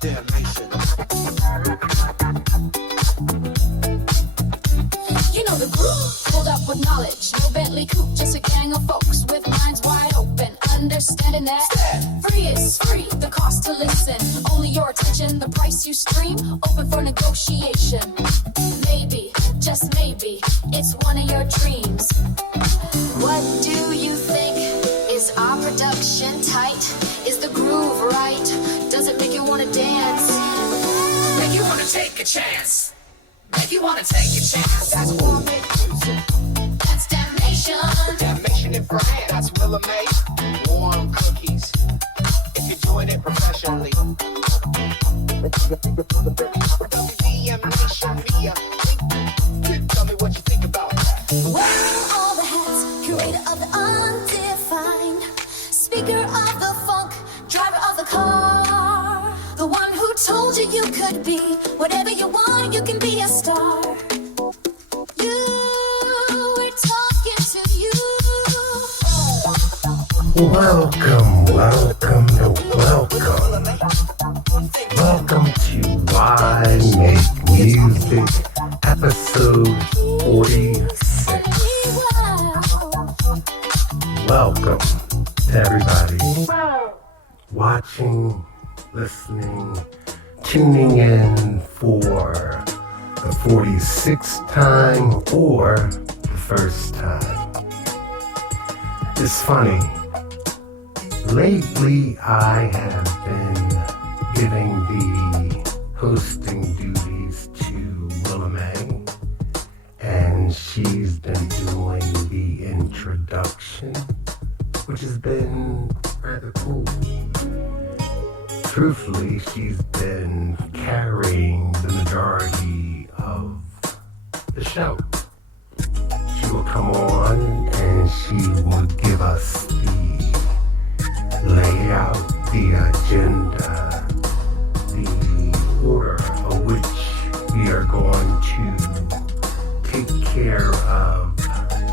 Damnation. You know the groove, pulled up with knowledge. No Bentley coupe, just a gang of folks with minds wide open. Understanding that free is free, the cost to listen. Only your attention, the price you stream. Open for negotiation. Maybe, just maybe, it's one of your dreams. What do you think? Is our production tight? Is the groove right? Does it make you wanna dance? Make you wanna take a chance. Make you wanna take a chance. That's warm music. That's damnation. Damnation in France. That's Willa May. Warm cookies. If you're doing it professionally. WDMN MEDIA. Tell me what you think about that. Wearing all the hats, curator of the undefined, speaker of the funk, driver of the car, the one who told you you could be whatever you want, you can be a star. You, we're talking to you. Welcome to Welcome to Why Make Music, episode 46. Welcome to everybody watching, listening, tuning in for the 46th time or the first time. It's funny. Lately, I have been giving the hosting duties to Willa May, and she's been doing the introduction, which has been rather cool. Truthfully, she's been carrying the majority of the show. She will come on and she will give us the layout, the agenda, the order of which we are going to take care of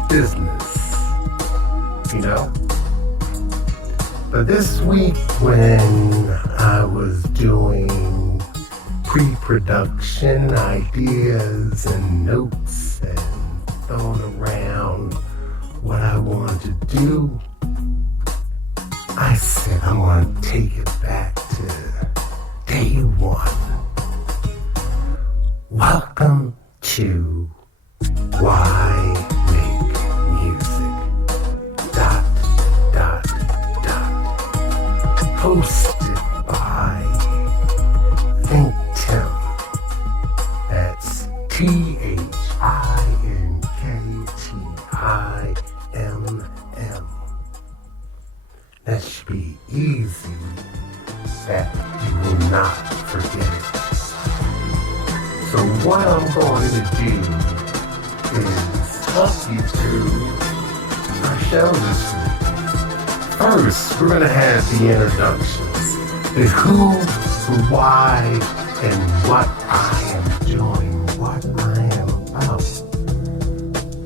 business, you know? But this week when I was doing pre-production ideas and notes and throwing around what I wanted to do, I said I'm going to take it back to day one. Welcome to Why Make Music. ... Hosted by ThinkTimm. That's ThinkTimm. That should be easy, that you will not forget it. So what I'm going to do is talk you through our show this week. First, we're going to have the introductions, the who, the why, and what I am doing, what I am about.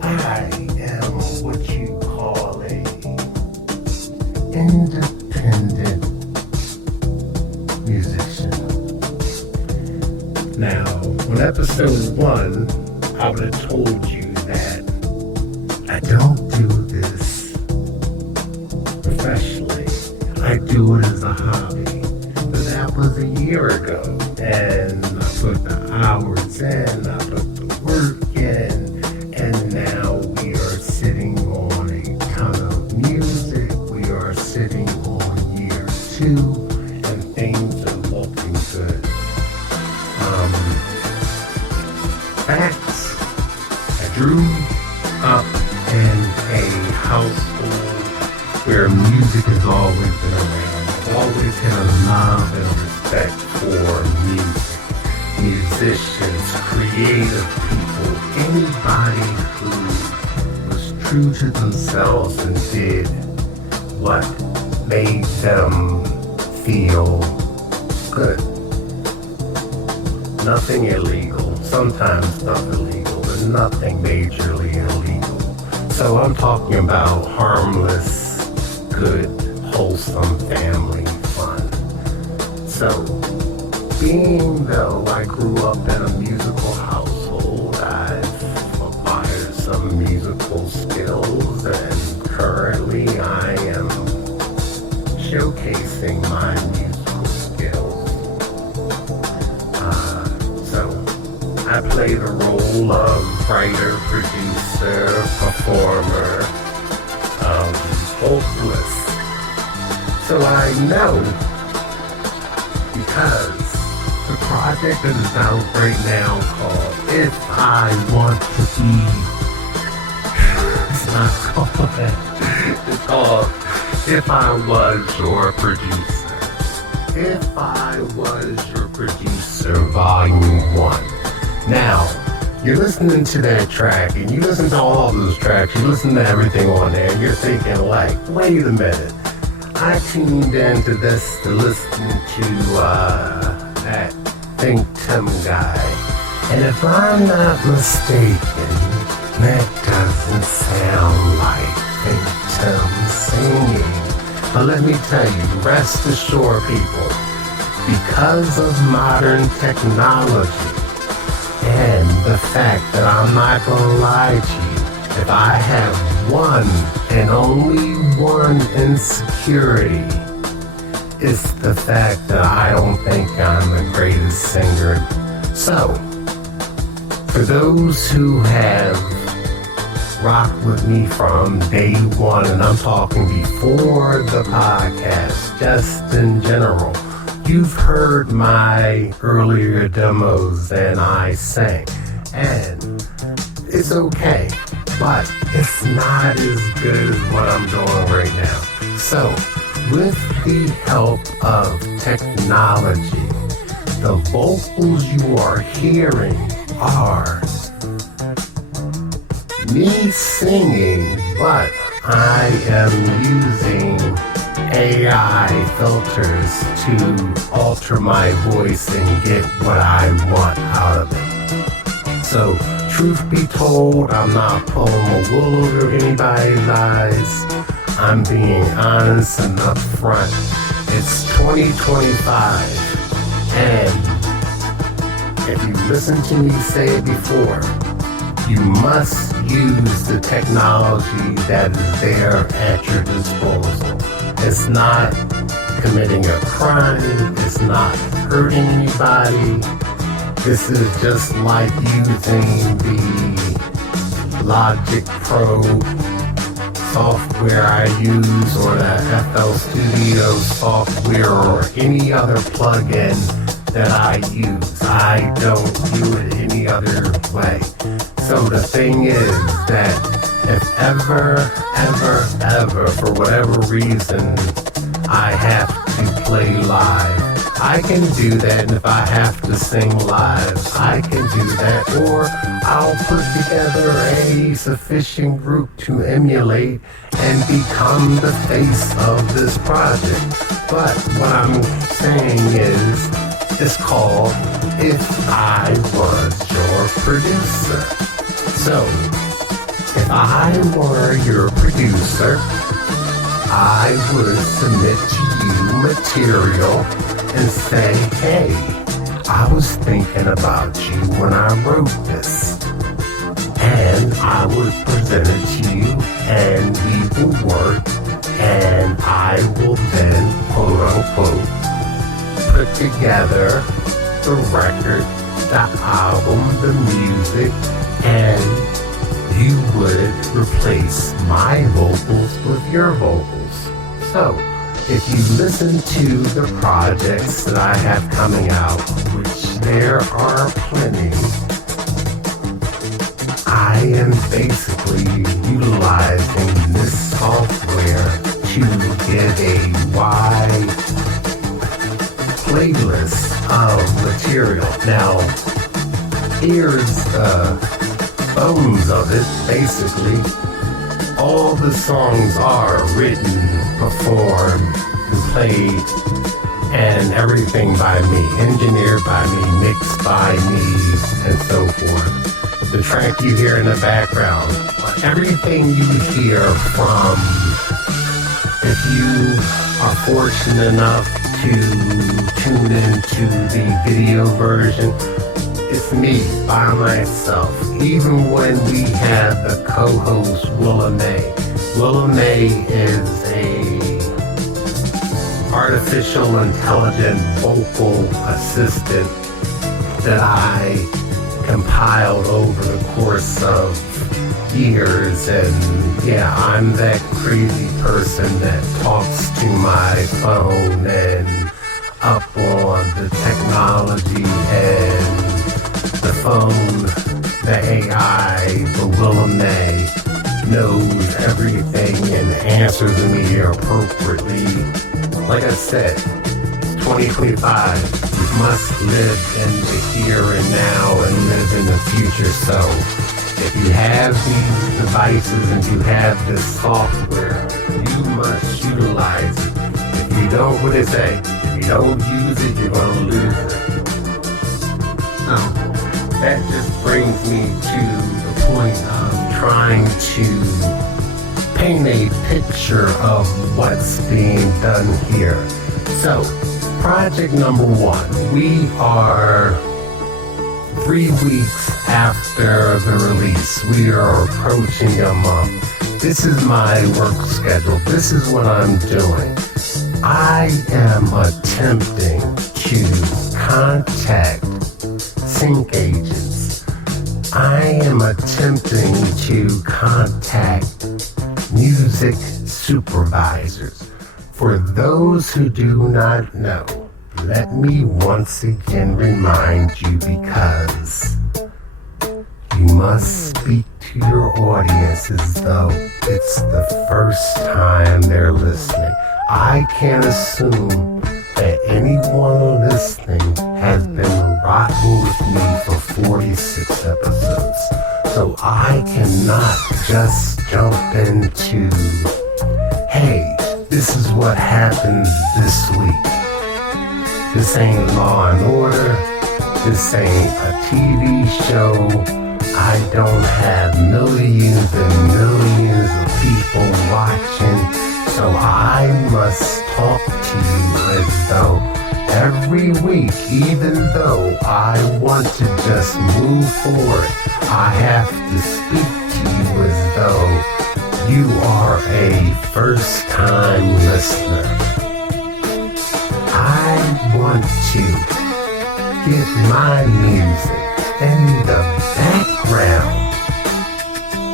I am what you call a independent musician. Now, on episode 1, I would have told you that I don't do this professionally. I do it as a hobby. But that was a year ago. And I put the hours in, I put the work in, and now we are sitting on a ton of music. We are sitting on year 2, and things are looking good. Facts. I grew up in a household where music has always been around. I've always had a love and a respect for music, musicians, creative people, anybody who was true to themselves and did what made them feel good. Nothing illegal, sometimes stuff illegal, but nothing majorly illegal. So I'm talking about harmless, good, wholesome family fun. So being though I grew up in a musical household, I've acquired some musical skills, and currently I am showcasing my musical skills. So I play the role of writer, producer, performer, vocalist. So I know, because the project that is out right now called If I Want to Be, it's not called that, it's called If I Was Your Producer. If I Was Your Producer, Volume 1. Now, you're listening to that track, and you listen to all those tracks, you listen to everything on there, and you're thinking like, wait a minute. I tuned into this to listen to that ThinkTimm guy. And if I'm not mistaken, that doesn't sound like ThinkTimm singing. But let me tell you, rest assured people, because of modern technology and the fact that I'm not gonna lie to you, if I have one and only one insecurity, it's the fact that I don't think I'm the greatest singer. So, for those who have rocked with me from day one, and I'm talking before the podcast, just in general, you've heard my earlier demos and I sang, and it's okay, but it's not as good as what I'm doing right now. So, with the help of technology, the vocals you are hearing are me singing, but I am using AI filters to alter my voice and get what I want out of it. So, truth be told, I'm not pulling a wool over anybody's eyes. I'm being honest and upfront. It's 2025, and if you listen to me say it before, you must use the technology that is there at your disposal. It's not committing a crime, it's not hurting anybody. This is just like using the Logic Pro software I use, or the FL Studio software, or any other plugin that I use. I don't do it any other way. So the thing is that if ever, for whatever reason, I have to play live, I can do that. And if I have to sing live, I can do that. Or I'll put together a sufficient group to emulate and become the face of this project. But what I'm saying is, it's called If I Was Your Producer. So, if I were your producer, I would submit to you material and say, hey, I was thinking about you when I wrote this. And I would present it to you, and we will work, and I will then, quote unquote, put together the record, the album, the music, and you would replace my vocals with your vocals. So, if you listen to the projects that I have coming out, which there are plenty, I am basically utilizing this software to get a wide playlist of material. Now, here's the bones of it. Basically, all the songs are written, performed, and played, and everything by me, engineered by me, mixed by me, and so forth. The track you hear in the background, everything you hear from, if you are fortunate enough to tune into the video version, it's me by myself. Even when we have the co-host Willa May. Willa May is a artificial intelligent vocal assistant that I compiled over the course of years, and yeah, I'm that crazy person that talks to my phone and up on the technology and the phone, the AI, the Willa May knows everything and answers me appropriately. Like I said, 2025, you must live in the here and now and live in the future. So if you have these devices and you have this software, you must utilize it. If you don't, what they say, if you don't use it, you're going to lose it. So that just brings me to the point of trying to paint a picture of what's being done here. So, project number 1, we are 3 weeks after the release. We are approaching a month. This is my work schedule. This is what I'm doing. I am attempting to contact sync agents. I am attempting to contact music supervisors. For those who do not know, let me once again remind you, because you must speak to your audience as though it's the first time they're listening. I can't assume that anyone listening has been rocking with me for 46 episodes. So I cannot just jump into, hey, this is what happens this week. This ain't Law and Order. This ain't a TV show. I don't have millions and millions of people watching. So I must talk to you as though every week, even though I want to just move forward, I have to speak to you as though you are a first-time listener. I want to get my music in the background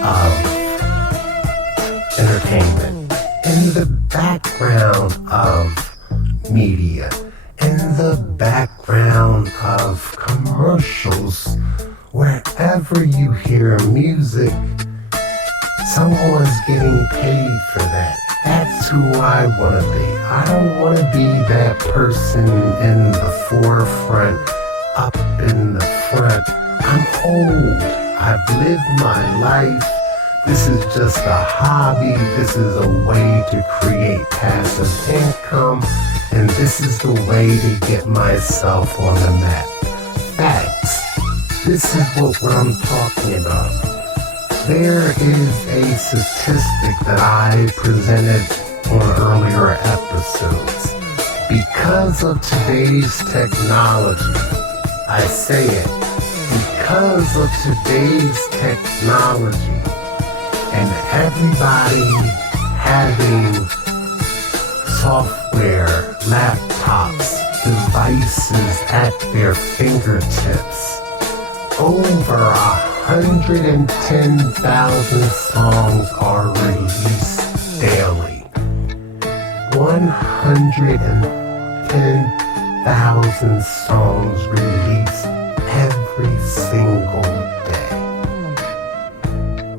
of entertainment, in the background of media, in the background of commercials. Wherever you hear music, someone's getting paid for that. That's who I want to be. I don't want to be that person in the forefront, up in the front. I'm old. I've lived my life. This is just a hobby. This is a way to create passive income. And this is the way to get myself on the map. Facts. This is what I'm talking about. There is a statistic that I presented on earlier episodes. Because of today's technology, I say it, because of today's technology and everybody having software, laptops, devices at their fingertips, over 110,000 songs are released daily. 110,000 songs released every single day.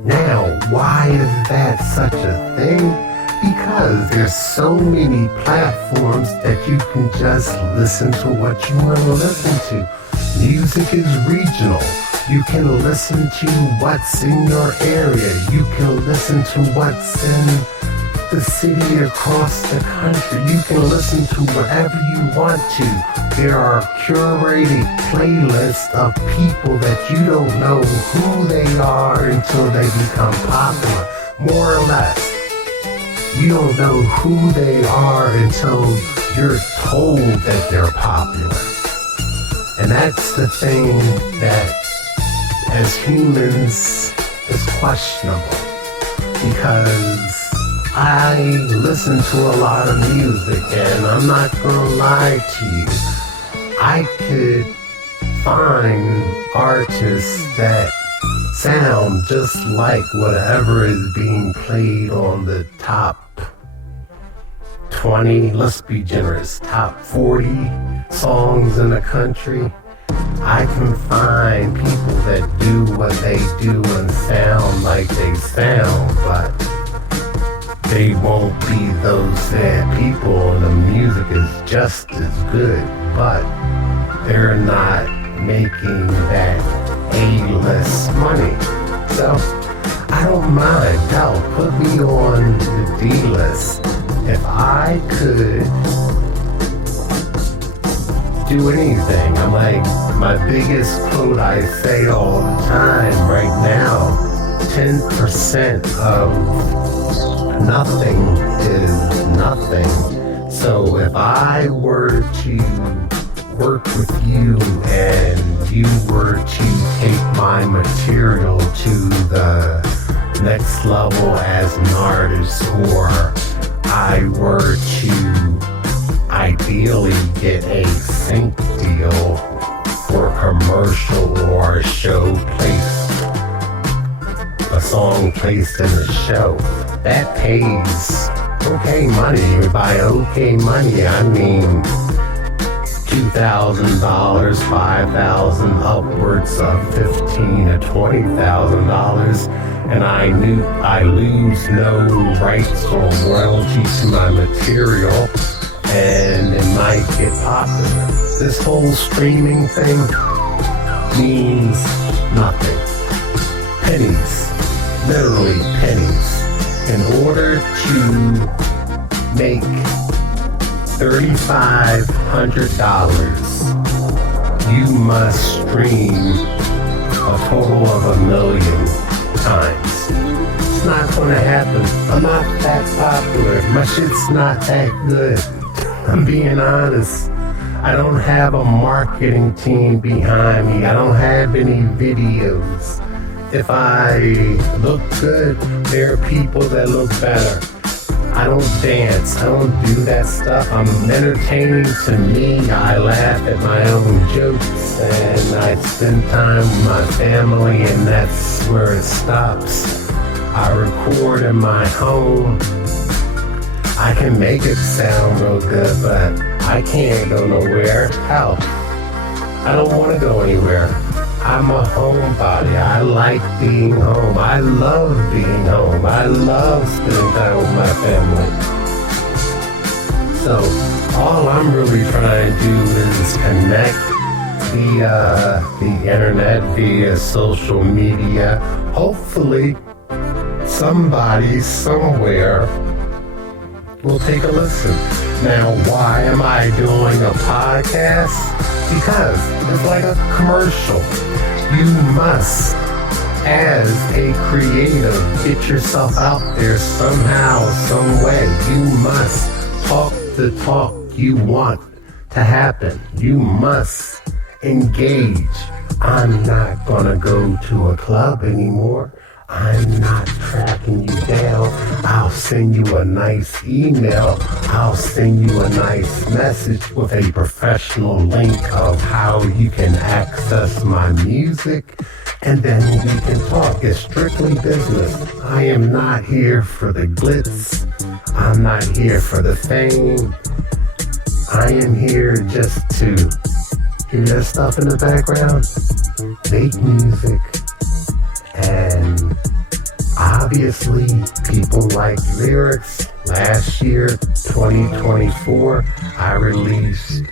Now, why is that such a thing? Because there's so many platforms that you can just listen to what you want to listen to. Music is regional. You can listen to what's in your area. You can listen to what's in the city across the country. You can listen to whatever you want to. There are curated playlists of people that you don't know who they are until they become popular. More or less. You don't know who they are until you're told that they're popular. And that's the thing that, as humans, is questionable. Because I listen to a lot of music, and I'm not gonna lie to you, I could find artists that sound just like whatever is being played on the top 20, let's be generous, top 40 songs in the country. I can find people that do what they do and sound like they sound, but they won't be those sad people, and the music is just as good, but they're not making that A-list money. So I don't mind. Hell, put me on the D-list. If I could do anything, I'm like, my biggest quote I say all the time right now, 10% of nothing is nothing. So if I were to work with you and you were to take my material to the next level as an artist, or I were to ideally get a sync deal for a commercial or a show placed, a song placed in the show, that pays okay money. By okay money, I mean $2,000, $5,000, upwards of $15,000 to $20,000, and I lose no rights or royalty to my material, and it might get popular. This whole streaming thing means nothing. Pennies, literally pennies. In order to make $3,500, you must stream a total of 1 million times. It's not gonna happen. I'm not that popular. My shit's not that good. I'm being honest. I don't have a marketing team behind me. I don't have any videos. If I look good, there are people that look better. I don't dance. I don't do that stuff. I'm entertaining to me. I laugh at my own jokes, and I spend time with my family, and that's where it stops. I record in my home. I can make it sound real good, but I can't go nowhere. Hell, I don't want to go anywhere. I'm a homebody. I like being home. I love being home. I love spending time with my family. So all I'm really trying to do is connect via the internet, via social media. Hopefully somebody somewhere will take a listen. Now, why am I doing a podcast? Because it's like a commercial. You must, as a creative, get yourself out there somehow, some way. You must talk the talk you want to happen. You must engage. I'm not gonna go to a club anymore. I'm not tracking you down. I'll send you a nice email. I'll send you a nice message with a professional link of how you can access my music, and then we can talk. It's strictly business. I am not here for the glitz. I'm not here for the fame. I am here just to hear that stuff in the background, make music. And obviously, people like lyrics. Last year, 2024, I released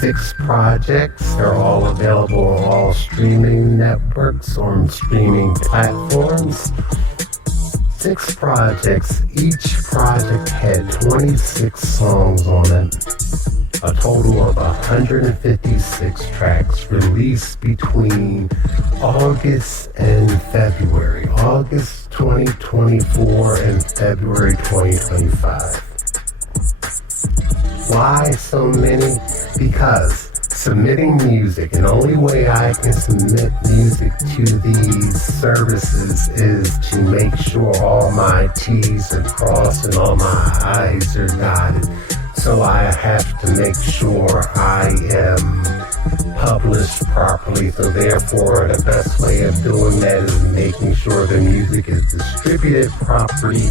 6 projects. They're all available on all streaming networks, on streaming platforms. 6 projects. Each project had 26 songs on it. A total of 156 tracks released between August and February. August 2024 and February 2025. Why so many? Because submitting music, and the only way I can submit music to these services is to make sure all my T's are crossed and all my I's are dotted. So I have to make sure I am published properly. So therefore, the best way of doing that is making sure the music is distributed properly,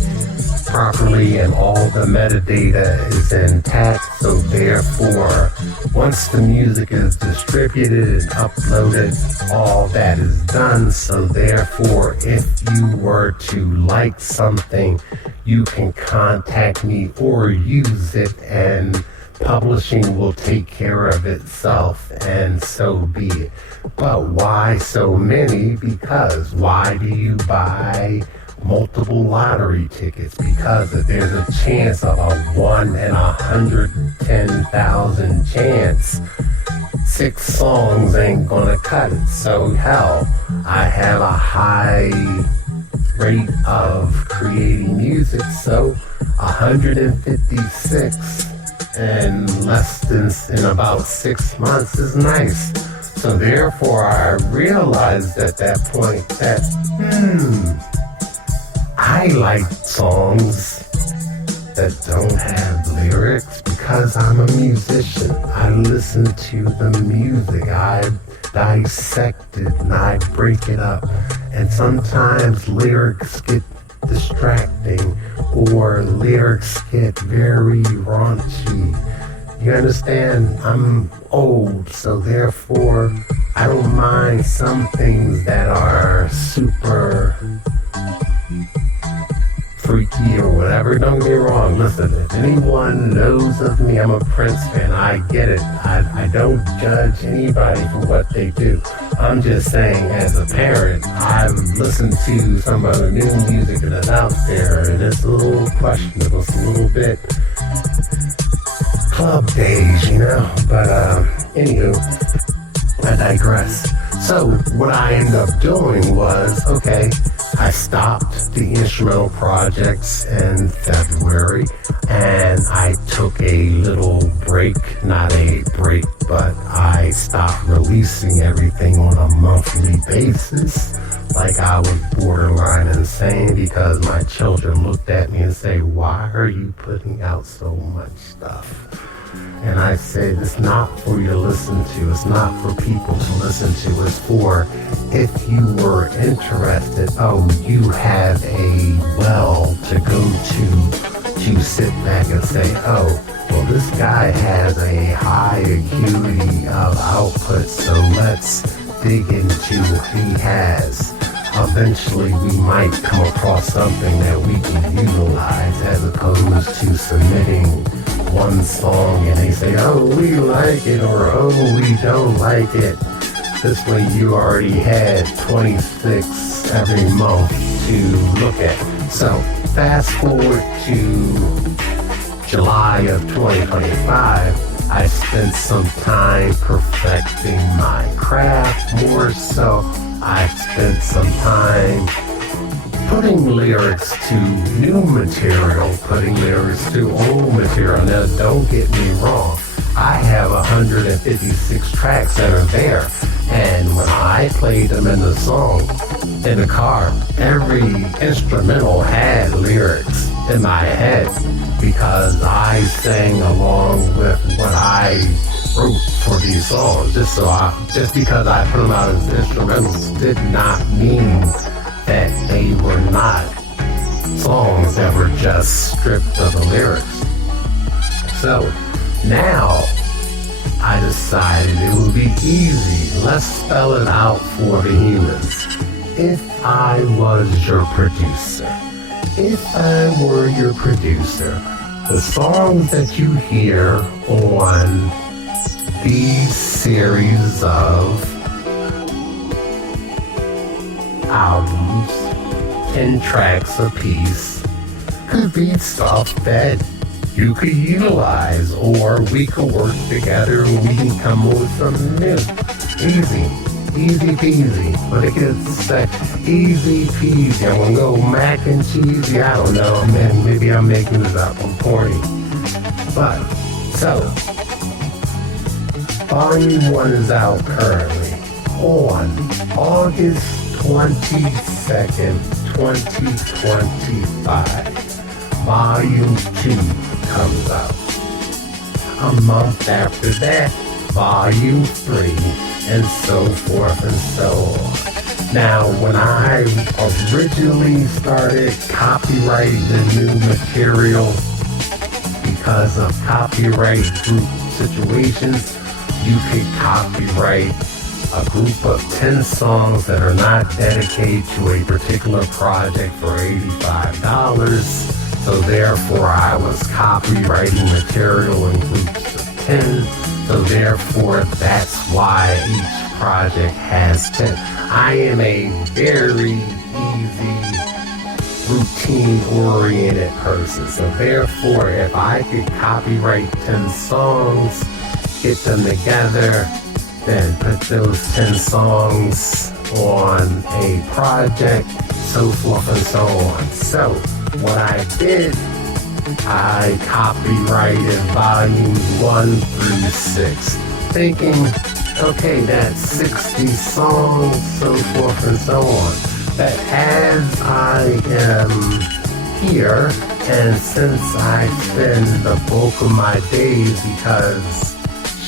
and all the metadata is intact. So therefore, once the music is distributed and uploaded, all that is done. So therefore, if you were to like something, you can contact me or use it, and publishing will take care of itself, and so be it. But why so many? Because why do you buy multiple lottery tickets? Because if there's a chance of a 1 in 110,000 chance, 6 songs ain't gonna cut it. So hell, I have a high rate of creating music, so 156 in in about 6 months is nice. So therefore I realized at that point that I like songs that don't have lyrics because I'm a musician. I listen to the music, I dissect it and I break it up, and sometimes lyrics get distracting or lyrics get very raunchy. You understand? I'm old, so therefore I don't mind some things that are super freaky or whatever. Don't get me wrong. Listen, if anyone knows of me, I'm a Prince fan. I get it. I don't judge anybody for what they do. I'm just saying, as a parent, I've listened to some of the new music that's out there, and it's a little questionable. It's a little bit club days, you know? But anywho, I digress. So what I ended up doing was, okay, I stopped the instrumental projects in February, and I took a little break, not a break, but I stopped releasing everything on a monthly basis. Like I was borderline insane, because my children looked at me and say, "Why are you putting out so much stuff?" And I said, it's not for you to listen to. It's not for people to listen to. It's for, if you were interested, you have a well to go to sit back and say, well, this guy has a high acuity of output, so let's dig into what he has. Eventually, we might come across something that we can utilize, as opposed to submitting one song and they say, we like it, or we don't like it. This way you already had 26 every month to look at. So fast forward to July of 2025, I spent some time perfecting my craft more so. I spent some time putting lyrics to new material, putting lyrics to old material. Now, don't get me wrong. I have 156 tracks that are there. And when I played them in the song, in the car, every instrumental had lyrics in my head, because I sang along with what I wrote for these songs. Just because I put them out as instrumentals did not mean that they were not songs that were just stripped of the lyrics. So now I decided it would be easy. Let's spell it out for the humans. If I was your producer, the songs that you hear on these series of albums, 10 tracks a piece, could be stuff that you could utilize, or we could work together and we can come up with something new. Easy peasy. But it gets easy peasy. I'm gonna go mac and cheesy. I don't know, man. Maybe I'm making this up. I'm corny. But So, Volume 1 is out currently on August 22nd, 2025. Volume 2 comes out. A month after that, Volume 3, and so forth and so on. Now, when I originally started copyrighting the new material, because of copyright group situations, you could copyright a group of 10 songs that are not dedicated to a particular project for $85. So therefore, I was copywriting material in groups of 10. So therefore, that's why each project has 10. I am a very easy, routine-oriented person. So therefore, if I could copyright 10 songs, get them together, then put those 10 songs on a project, so forth and so on. So what I did, I copyrighted volumes 1 through 6, thinking, okay, that's 60 songs, so forth and so on. But as I am here, and since I spend the bulk of my days, because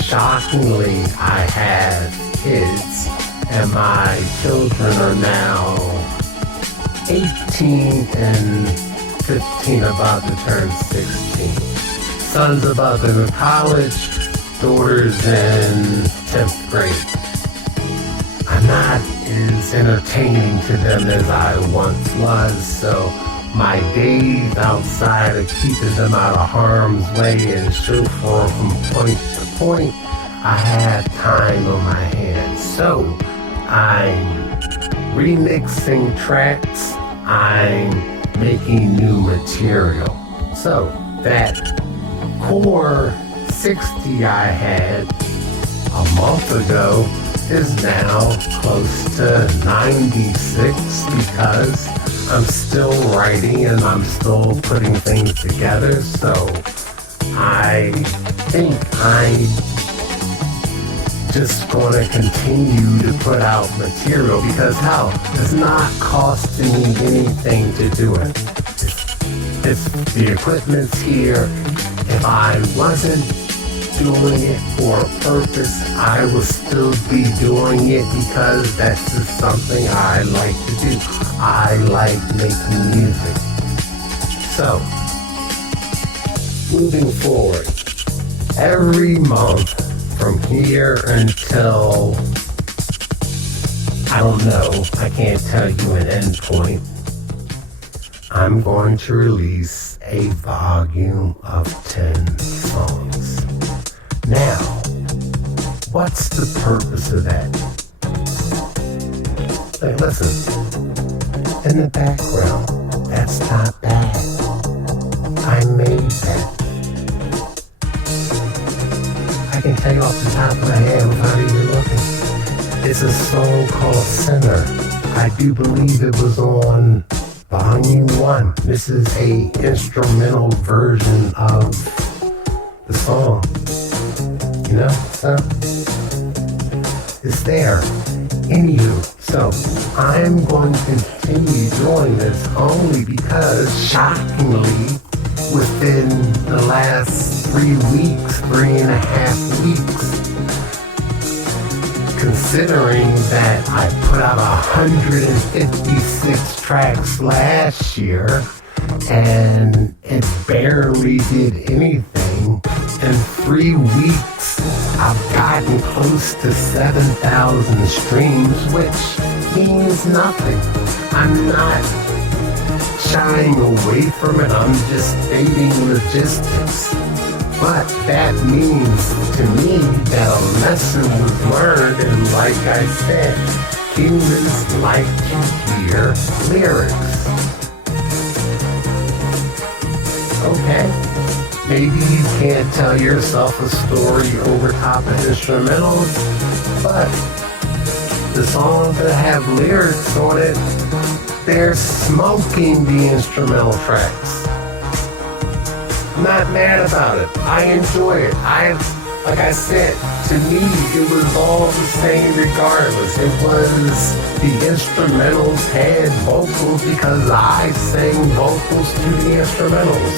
shockingly I have kids, and my children are now 18 and 15, about to turn 16. Son's about to go to college, daughter's in 10th grade. I'm not as entertaining to them as I once was, so my days outside of keeping them out of harm's way and chauffeur from point to point, I have time on my hands. So I'm remixing tracks, I'm making new material. So that core 60 I had a month ago is now close to 96 because I'm still writing and I'm still putting things together. So I think I'm just going to continue to put out material because hell, it's not costing me anything to do it. If the equipment's here, if I wasn't doing it for a purpose, I will still be doing it because that's just something I like to do. I like making music. So, moving forward, every month from here until, I don't know, I can't tell you an end point, I'm going to release a volume of 10 songs. Now, what's the purpose of that? Hey, listen, in the background, that's not bad. I made that. I can tell you off the top of my head without even looking. It's a song called Sinner. I do believe it was on Volume 1. This is a instrumental version of the song. You know, so it's there. Anywho, so I'm going to continue doing this only because, shockingly, within the last 3.5 weeks, considering that I put out 156 tracks last year and it barely did anything, in 3 weeks I've gotten close to 7,000 streams, which means nothing. I'm not shying away from it, I'm just stating logistics. But that means to me that a lesson was learned, and like I said, humans like to hear lyrics. Okay, maybe you can't tell yourself a story over top of instrumentals, but the songs that have lyrics on it, they're smoking the instrumental tracks. I'm not mad about it. I enjoy it. Like I said, to me, it was all the same regardless. It was the instrumentals had vocals because I sang vocals to the instrumentals.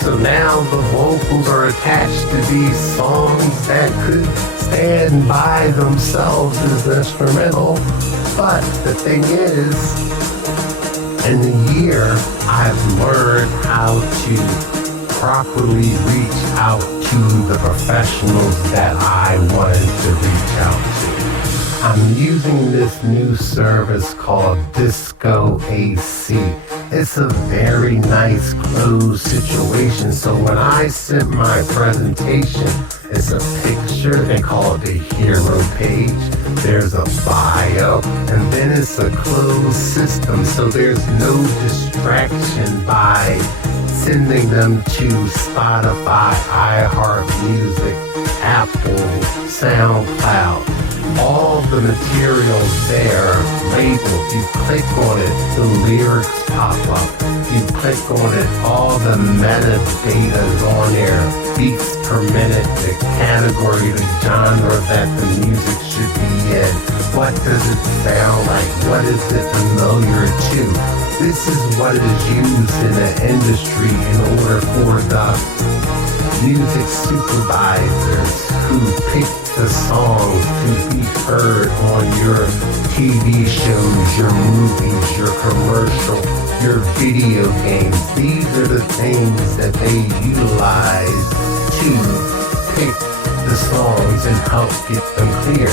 So now the vocals are attached to these songs that could stand by themselves as instrumental. But the thing is, in the year, I've learned how to properly reach out to the professionals that I wanted to reach out to. I'm using this new service called Disco AC. It's a very nice closed situation. So when I sent my presentation, it's a picture, they call it the hero page. There's a bio, and then it's a closed system. So there's no distraction by sending them to Spotify, iHeartMusic, Apple, SoundCloud. All the materials there labeled. You click on it, the lyrics pop up. You click on it, all the metadata is on there. Beats per minute, the category, the genre that the music should be in. What does it sound like? What is it familiar to? This is what is used in the industry in order for the music supervisors who pick the songs to be heard on your TV shows, your movies, your commercial, your video games. These are the things that they utilize to pick the songs and help get them clear.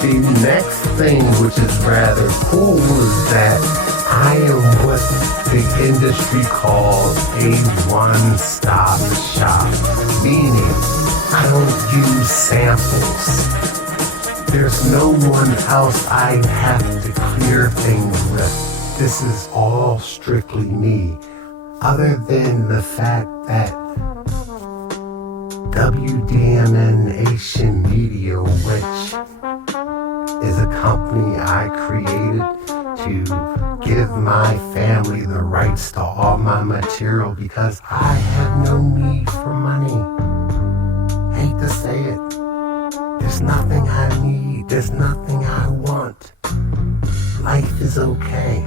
The next thing, which is rather cool, is that I am what the industry calls a one-stop shop, meaning I don't use samples. There's no one else I have to clear things with. This is all strictly me, other than the fact that WDMN MEDIA, which is a company I created to give my family the rights to all my material because I have no need for money. Hate to say it. There's nothing I need. There's nothing I want. Life is okay.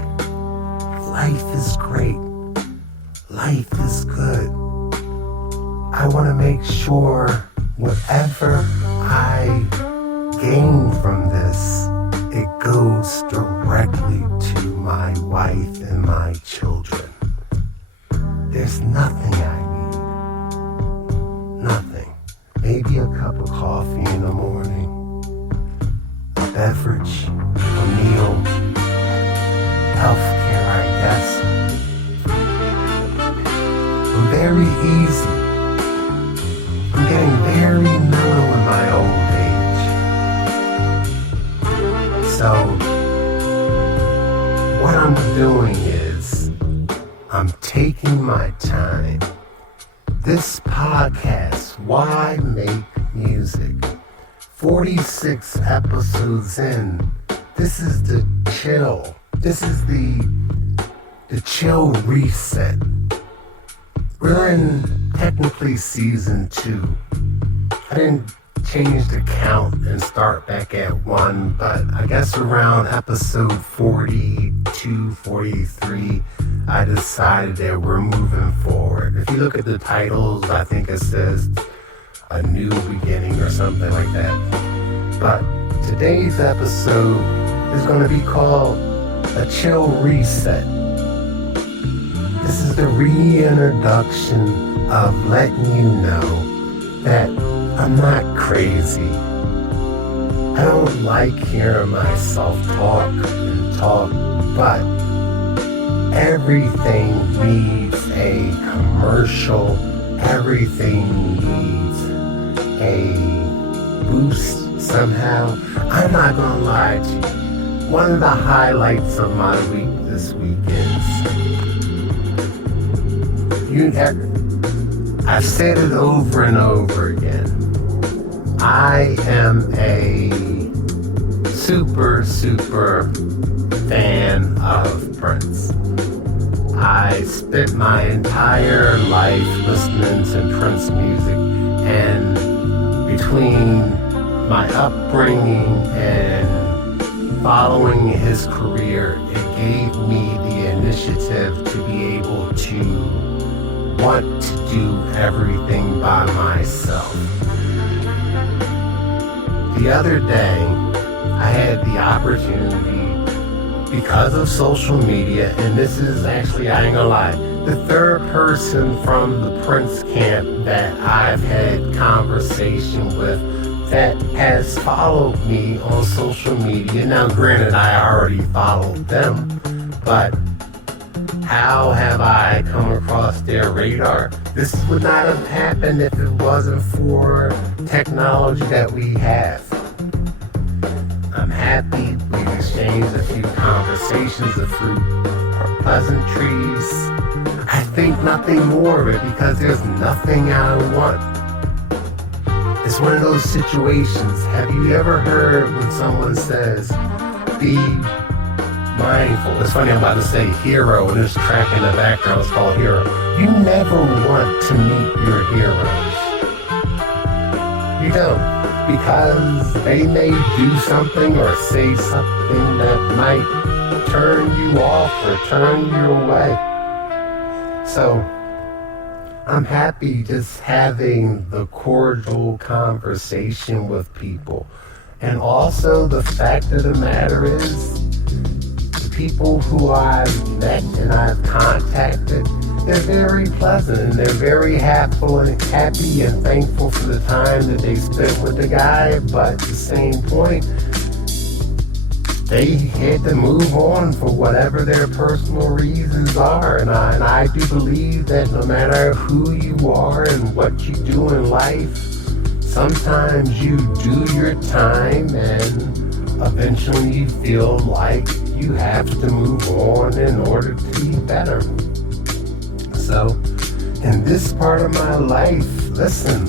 Life is great. Life is good. I want to make sure whatever I gain from this, it goes directly to my wife and my children. There's nothing I need. Nothing. Maybe a cup of coffee in the morning, a beverage, a meal, healthcare, I guess. I'm very easy. I'm getting very mellow in my old age. So, what I'm doing is, I'm taking my time. This podcast, Why Make Music? 46 episodes in. This is the chill. This is the chill reset. We're in technically season 2. I didn't change the count and start back at 1, but I guess around episode 42, 43, I decided that we're moving forward. If you look at the titles, I think it says a new beginning or something like that. But today's episode is going to be called A Chill Reset. This is the reintroduction of letting you know that I'm not crazy. I don't like hearing myself talk and talk, but everything needs a commercial. Everything needs a boost somehow. I'm not gonna lie to you. One of the highlights of my week this week is I've said it over and over again. I am a super fan of Prince. I spent my entire life listening to Prince music, and between my upbringing and following his career, it gave me the initiative to be able to want to do everything by myself. The other day, I had the opportunity, because of social media, and this is actually, I ain't gonna lie, the third person from the Prince camp that I've had conversation with that has followed me on social media. Now, granted, I already followed them, but how have I come across their radar? This would not have happened if it wasn't for technology that we have. I'm happy we've exchanged a few conversations, a few pleasantries. I think nothing more of it because there's nothing I want. It's one of those situations. Have you ever heard when someone says, be mindful? It's funny, I'm about to say hero, and this track in the background is called Hero. You never want to meet your heroes. You don't. Because they may do something or say something that might turn you off or turn you away. So I'm happy just having the cordial conversation with people. And also the fact of the matter is, the people who I've met and I've contacted, they're very pleasant and they're very happy and thankful for the time that they spent with the guy, but at the same point, they had to move on for whatever their personal reasons are. And I do believe that no matter who you are and what you do in life, sometimes you do your time and eventually you feel like you have to move on in order to be better. So, in this part of my life, listen,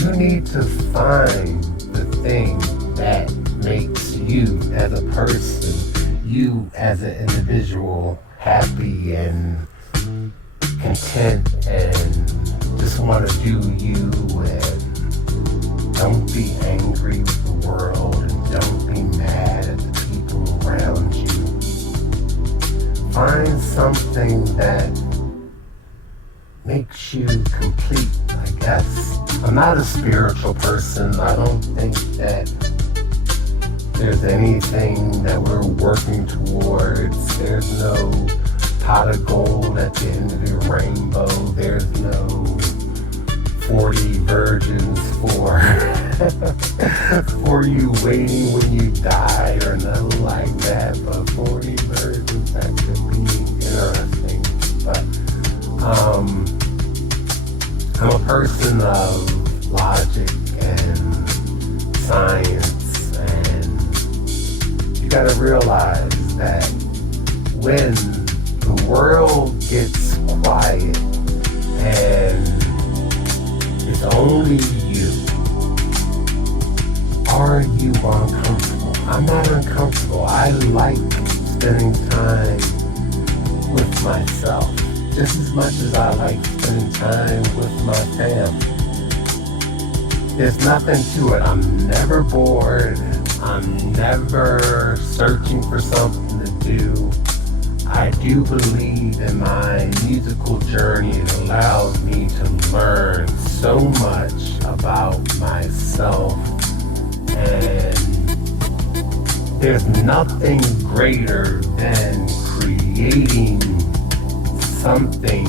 you need to find the thing that makes you as a person, you as an individual, happy and content and just want to do you, and don't be angry with the world and don't be mad at the people around you. Find something that makes you complete, I guess. I'm not a spiritual person. I don't think that there's anything that we're working towards. There's no pot of gold at the end of the rainbow. There's no 40 virgins for you waiting when you die or nothing like that. But 40 virgins, that could be interesting. But I'm a person of logic and science, and you gotta realize that when the world gets quiet and it's only you, are you uncomfortable? I'm not uncomfortable. I like spending time with myself just as much as I like spending time with my family. There's nothing to it. I'm never bored. I'm never searching for something to do. I do believe in my musical journey. It allowed me to learn so much about myself, and there's nothing greater than creating something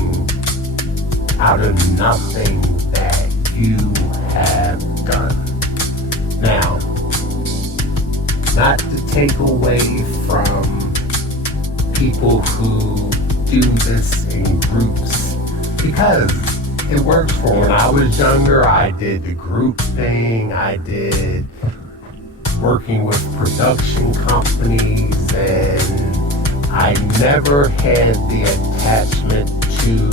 out of nothing that you have done. Now, not to take away from people who do this in groups, because it works for me. When I was younger, I did the group thing. I did working with production companies, and I never had the attachment to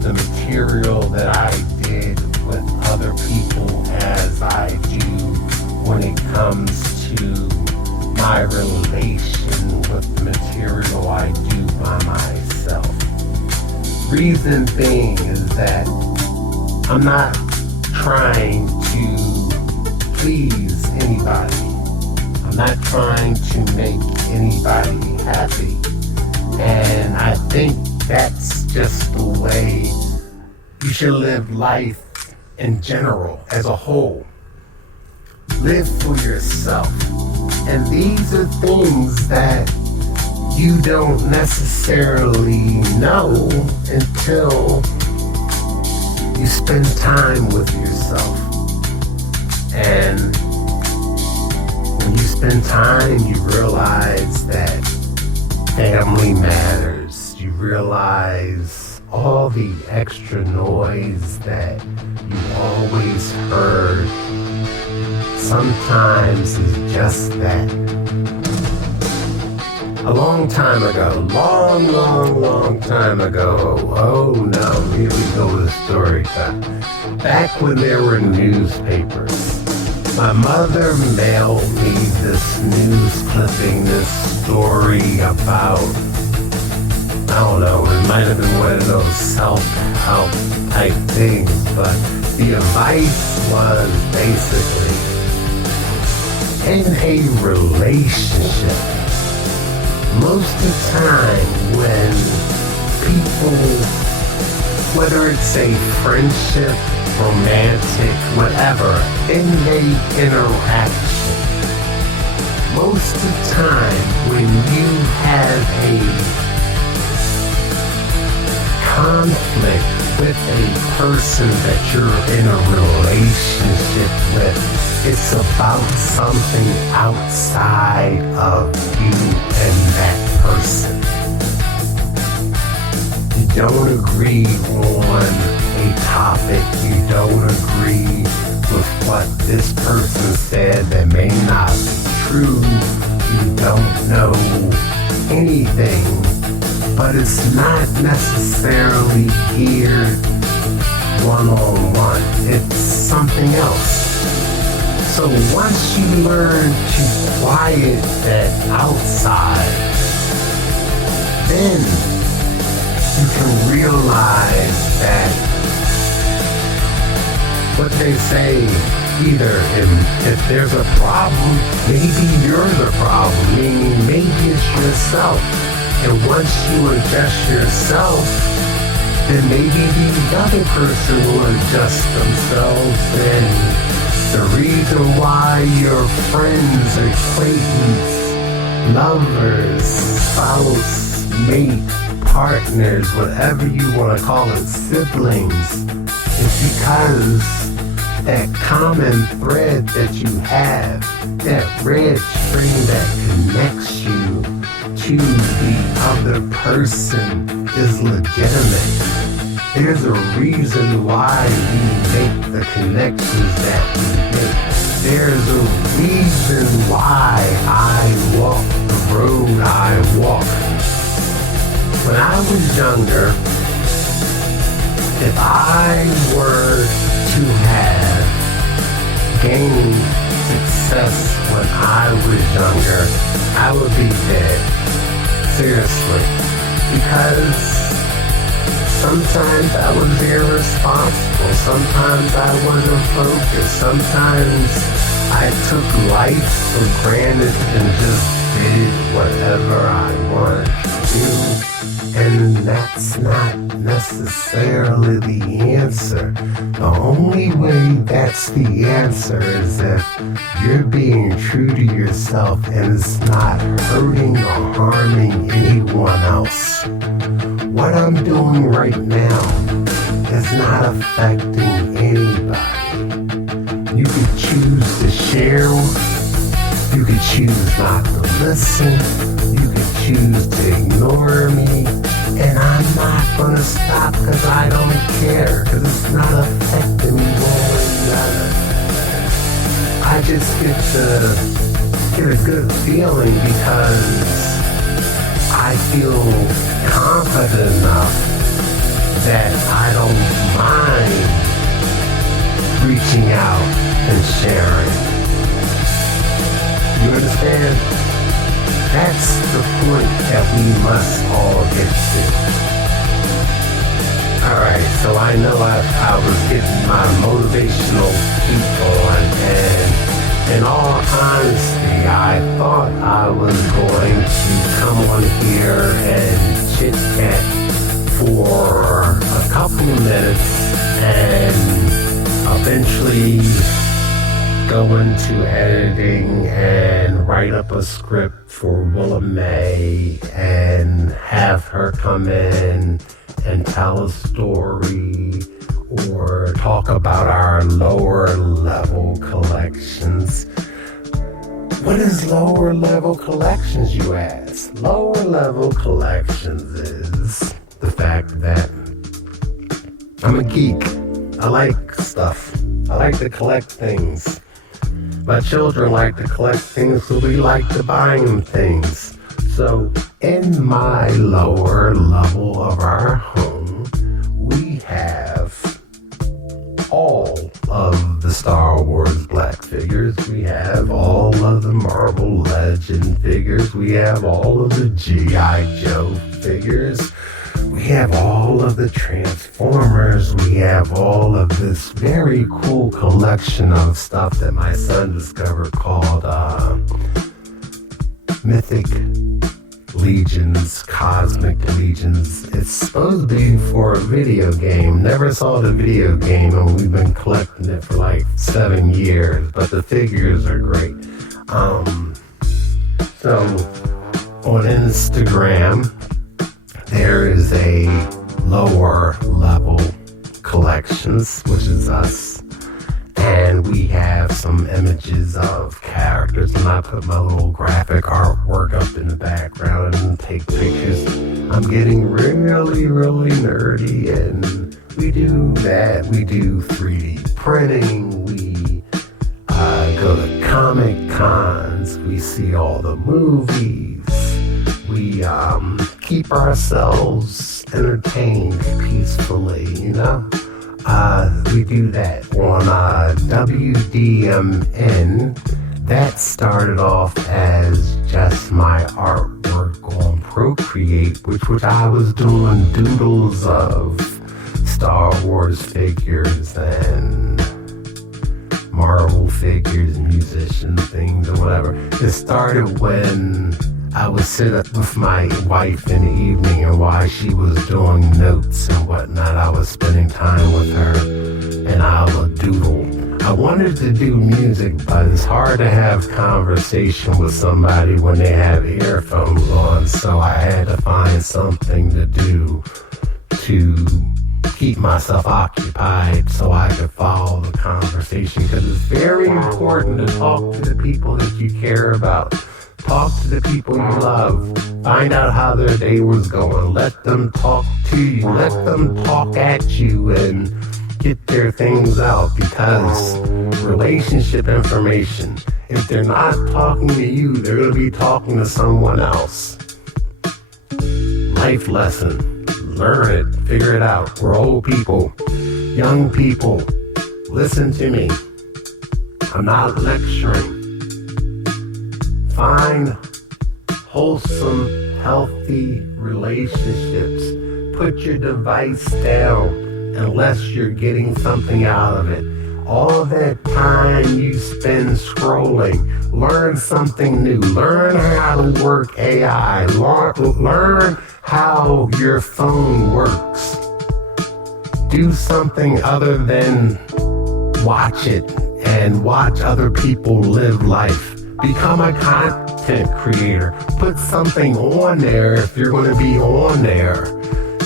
the material that I did with other people as I do when it comes to my relation with the material I do by myself. reason being is that I'm not trying to please anybody. I'm not trying to make anybody happy. And I think that's just the way you should live life in general, as a whole. Live for yourself. And these are things that you don't necessarily know until you spend time with yourself. And when you spend time, you realize that family matters. You realize all the extra noise that you always heard sometimes is just that. A long time ago, long time ago, oh no, here we go with story time. Back when there were newspapers, my mother mailed me this news clipping, this story about, I don't know, it might have been one of those self-help type things, but the advice was basically, in a relationship, most of the time when people, whether it's a friendship, romantic, whatever, in a interaction, most of the time when you have a conflict with a person that you're in a relationship with, it's about something outside of you and that person. You don't agree on a topic, you don't agree with what this person said that may not be true, you don't know anything, but it's not necessarily geared one-on-one. It's something else. So once you learn to quiet that outside, then you can realize that what they say, either if there's a problem, maybe you're the problem, meaning maybe it's yourself. And once you adjust yourself, then maybe the other person will adjust themselves, and the reason why your friends, acquaintance, lovers, spouse, mate, partners, whatever you want to call it, siblings, is because that common thread that you have, that red string that connects you to the other person is legitimate. There's a reason why we make the connections that we make. There's a reason why I walk the road I walk. When I was younger, if I were to have gained success when I was younger, I would be dead. Seriously. Because sometimes I was irresponsible. Sometimes I wasn't focused. Sometimes I took life for granted and just did whatever I wanted to do. And that's not necessarily the answer. The only way that's the answer is if you're being true to yourself and it's not hurting or harming anyone else. What I'm doing right now is not affecting anybody. You could choose to share, you could choose not to listen, you could choose to ignore me, and I'm not gonna stop because I don't care, because it's not affecting me one way or another. I just get a good feeling because I feel confident enough that I don't mind reaching out and sharing. You understand? That's the point that we must all get to. Alright, so I know I was getting my motivational speak on, and in all honesty, I thought I was going to come on here and chit-chat for a couple of minutes and eventually go into editing and write up a script for Willa May and have her come in and tell a story or talk about our lower level collections. What is lower level collections, you ask? Lower level collections is the fact that I'm a geek. I like stuff. I like to collect things. My children like to collect things, so we like to buy them things. So in my lower level of our home, we have all of the Star Wars Black figures. We have all of the Marvel Legend figures. We have all of the G.I. Joe figures. We have all of the Transformers. We have all of this very cool collection of stuff that my son discovered called Mythic Legions, Cosmic Legions. It's supposed to be for a video game. Never saw the video game, and we've been collecting it for like 7 years, but the figures are great. So on Instagram, there is a lower level collections, which is us, and we have some images of characters, and I put my little graphic artwork up in the background and take pictures. I'm getting really, really nerdy, and we do that. We do 3D printing. We go to Comic Cons. We see all the movies. We keep ourselves entertained peacefully, you know? We do that on WDMN. That started off as just my artwork on Procreate, which I was doing doodles of Star Wars figures and Marvel figures, musician things or whatever. It started when I would sit up with my wife in the evening, and while she was doing notes and whatnot, I was spending time with her, and I would doodle. I wanted to do music, but it's hard to have conversation with somebody when they have earphones on, so I had to find something to do to keep myself occupied so I could follow the conversation, because it's very important to talk to the people that you care about. Talk to the people you love. Find out how their day was going. Let them talk to you. Let them talk at you and get their things out, because relationship information, if they're not talking to you, they're going to be talking to someone else. Life lesson. Learn it. Figure it out. We're old people. Young people. Listen to me. I'm not lecturing. Find wholesome, healthy relationships. Put your device down unless you're getting something out of it. All that time you spend scrolling, learn something new. Learn how to work AI. Learn how your phone works. Do something other than watch it and watch other people live life. Become a content creator. Put something on there if you're going to be on there.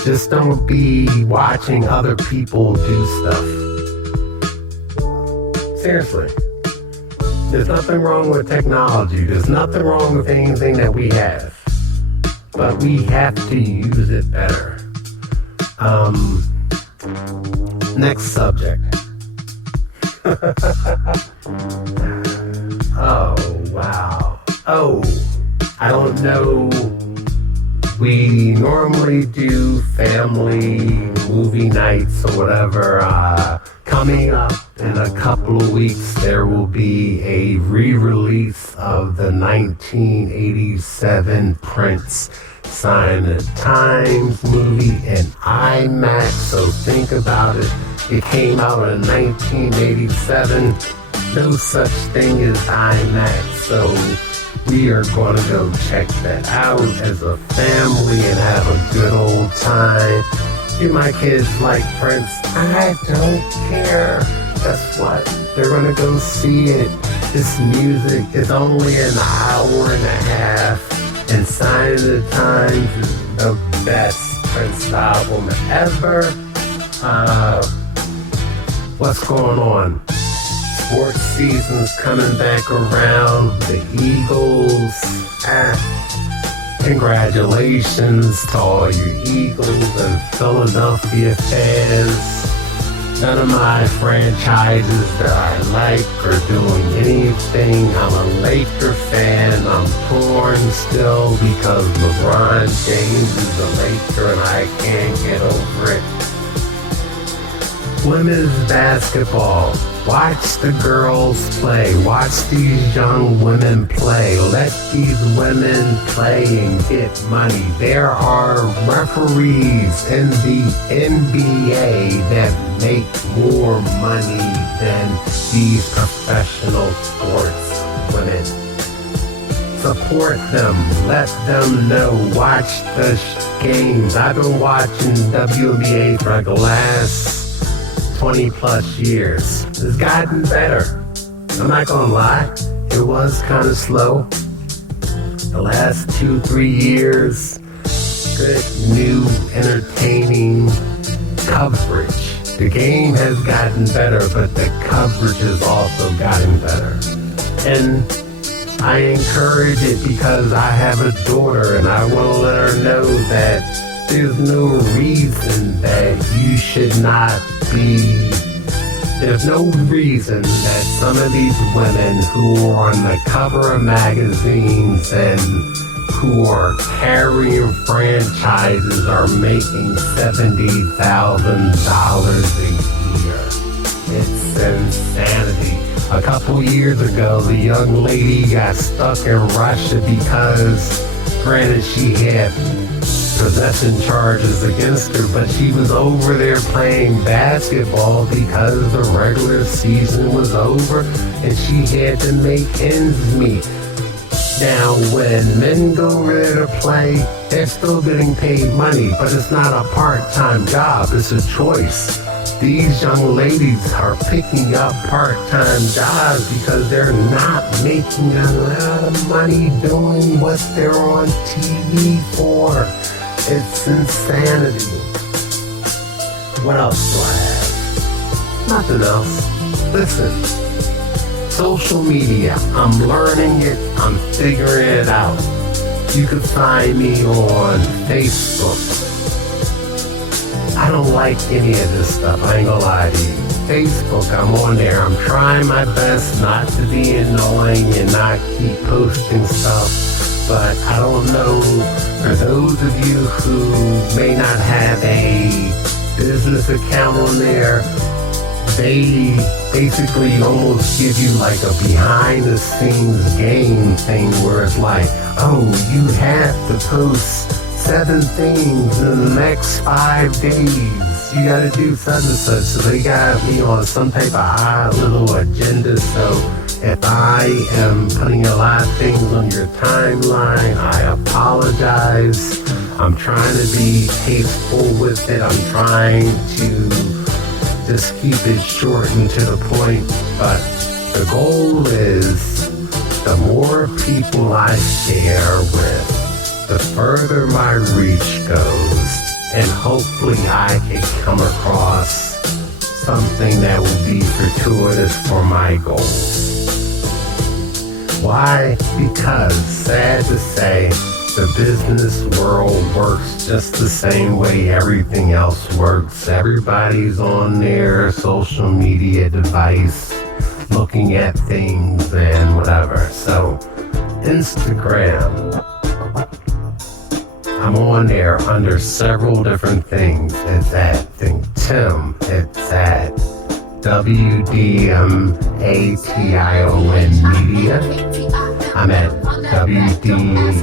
Just don't be watching other people do stuff. Seriously. There's nothing wrong with technology. There's nothing wrong with anything that we have. But we have to use it better. Next subject. Oh, wow. Oh, I don't know. We normally do family movie nights or whatever. Coming up in a couple of weeks, there will be a re-release of the 1987 Prince Sign of the Times movie in IMAX. So think about it. It came out in 1987. No such thing as IMAX. So we are going to go check that out as a family and have a good old time. Do my kids like Prince? I don't care. Guess what? They're going to go see it. This music is only an hour and a half. And Sign of the Times is the best Prince album ever. What's going on? Sports season's coming back around. The Eagles. Congratulations to all your Eagles and Philadelphia fans. None of my franchises that I like are doing anything. I'm a Laker fan. I'm torn still because LeBron James is a Laker and I can't get over it. Women's basketball. Watch the girls play. Watch these young women play. Let these women play and get money. There are referees in the NBA that make more money than these professional sports women. Support them. Let them know. Watch the games. I've been watching WNBA for like the last 20 plus years. It's gotten better. I'm not gonna lie, it was kind of slow. The last 2-3 years, good new entertaining coverage. The game has gotten better, but the coverage has also gotten better. And I encourage it because I have a daughter and I want to let her know that there's no reason that you should not be. There's no reason that some of these women who are on the cover of magazines and who are carrying franchises are making $70,000 a year. It's insanity. A couple years ago, the young lady got stuck in Russia because, granted, she had possession charges against her, but she was over there playing basketball because the regular season was over and she had to make ends meet. Now, when men go over there to play, they're still getting paid money, but it's not a part-time job, it's a choice. These young ladies are picking up part-time jobs because they're not making a lot of money doing what they're on TV for. It's insanity. What else do I have? Nothing else. Listen, social media, I'm learning it, I'm figuring it out. You can find me on Facebook. I don't like any of this stuff, I ain't gonna lie to you. Facebook, I'm on there. I'm trying my best not to be annoying and not keep posting stuff. But I don't know, for those of you who may not have a business account on there, they basically almost give you like a behind the scenes game thing where it's like, oh, you have to post 7 things in the next 5 days. You gotta do such and such. So they got me on some type of odd little agenda. So if I am putting a lot of things on your timeline, I apologize. I'm trying to be tasteful with it. I'm trying to just keep it short and to the point. But the goal is the more people I share with, the further my reach goes. And hopefully I can come across something that will be fortuitous for my goals. Why? Because, sad to say, the business world works just the same way everything else works. Everybody's on their social media device looking at things and whatever. So, Instagram, I'm on there under several different things. It's at ThinkTimm. It's at WDMATION Media. I'm at WDMN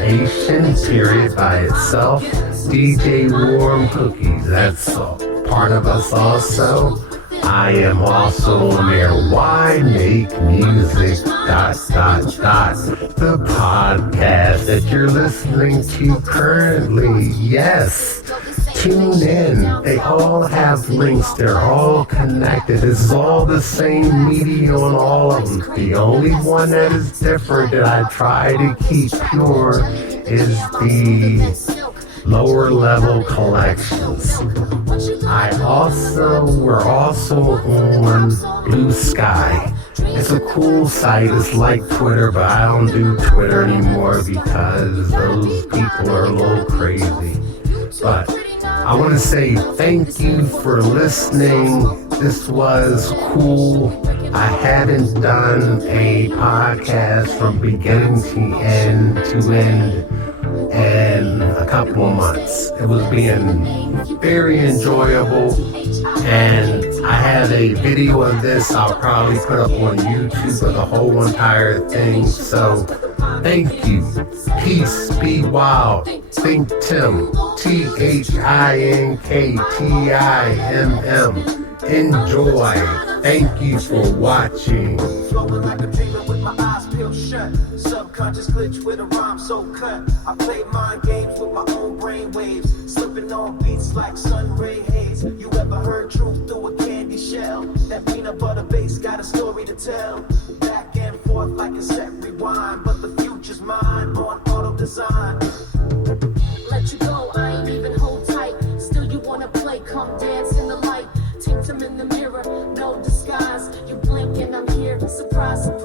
Nation, period, by itself. DJ Warm Cookies, that's a part of us also. I am also near Why Make Music ... the podcast that you're listening to currently. Yes, tune in. They all have links. They're all connected. This is all the same media on all of them. The only one that is different that I try to keep pure is the lower level collections. We're also on Blue Sky. It's a cool site. It's like Twitter, but I don't do Twitter anymore because those people are a little crazy. But I want to say thank you for listening. This was cool. I haven't done a podcast from beginning to end in a couple of months. It was being very enjoyable, and I have a video of this I'll probably put up on YouTube of the whole entire thing. So thank you. Peace, be wild. ThinkTimm, ThinkTimm. Enjoy. Thank you for watching. Flowing like a demon with my eyes peeled shut. Subconscious glitch with a rhyme so cut. I play mind games with my own brain waves. Slipping on beats like sun ray haze. You ever heard truth through a candy shell? That peanut butter base got a story to tell. Back and forth like a set rewind. But the future's mine on auto design. Let you go, I ain't even hold tight. Still you wanna play, come dance in the light. ThinkTimm in the mirror, no disguise. You blink and I'm here, surprise, surprise.